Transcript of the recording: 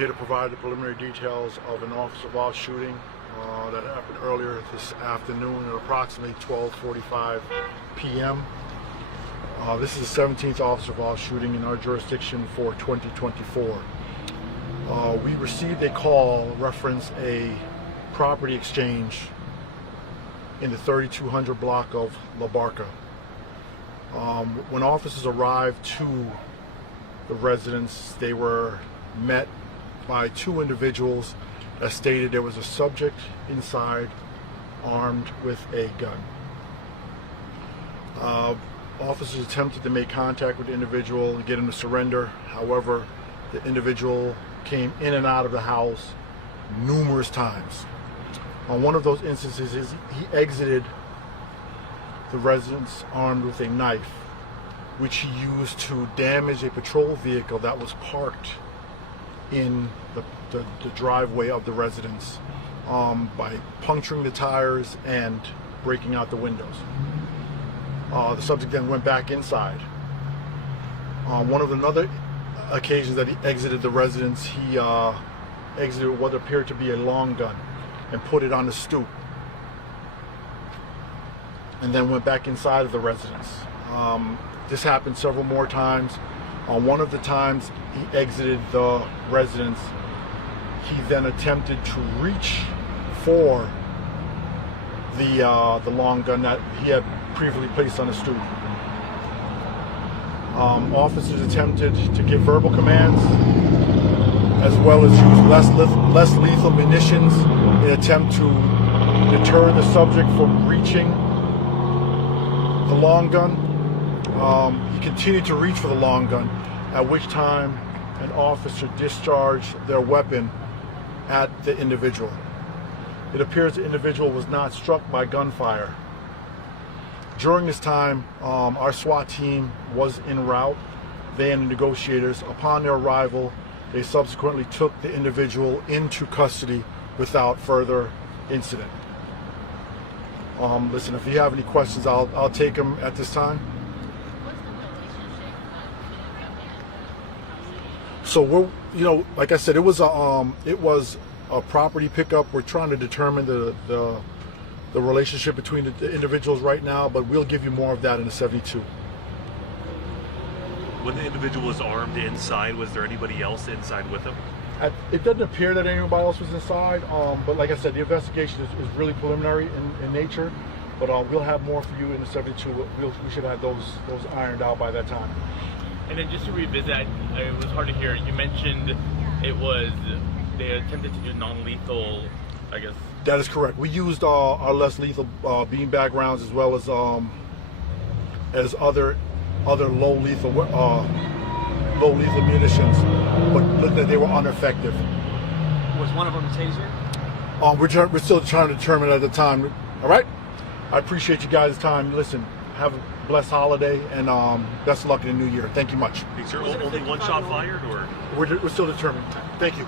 here to provide the preliminary details of an officer-involved shooting that happened earlier this afternoon at approximately 12:45 p.m. This is the 17th officer-involved shooting in our jurisdiction for 2024. We received a call reference a property exchange in the 3200 block of La Barca. When officers arrived to the residence, they were met by two individuals that stated there was a subject inside armed with a gun. Officers attempted to make contact with the individual and get him to surrender. However, the individual came in and out of the house numerous times. On one of those instances, he exited the residence armed with a knife, which he used to damage a patrol vehicle that was parked in the driveway of the residence by puncturing the tires and breaking out the windows. The subject then went back inside. On one of another occasions that he exited the residence, he exited what appeared to be a long gun and put it on the stoop, and then went back inside of the residence. This happened several more times. On one of the times he exited the residence, he then attempted to reach for the long gun that he had previously placed on the stoop. Officers attempted to give verbal commands as well as use less lethal munitions in an attempt to deter the subject from reaching the long gun. He continued to reach for the long gun, at which time an officer discharged their weapon at the individual. It appears the individual was not struck by gunfire. During this time, our SWAT team was en route. They and the negotiators, upon their arrival, they subsequently took the individual into custody without further incident. Listen, if you have any questions, I'll take them at this time. So we're, like I said, it was a property pickup. We're trying to determine the relationship between the individuals right now, but we'll give you more of that in the 72. When the individual was armed inside, was there anybody else inside with him? It doesn't appear that anybody else was inside, but like I said, the investigation is really preliminary in nature, but we'll have more for you in the 72. We should have those ironed out by that time. And then just to revisit, it was hard to hear, you mentioned they attempted to do non-lethal, I guess. That is correct. We used our less lethal beanbag rounds as well as other low lethal munitions, but looked that they were ineffective. Was one of them a taser? We're still trying to determine at the time. All right. I appreciate you guys' time. Listen, have a blessed holiday and best of luck in the new year. Thank you much. Is there only one shot fired, or? We're still determining. Thank you.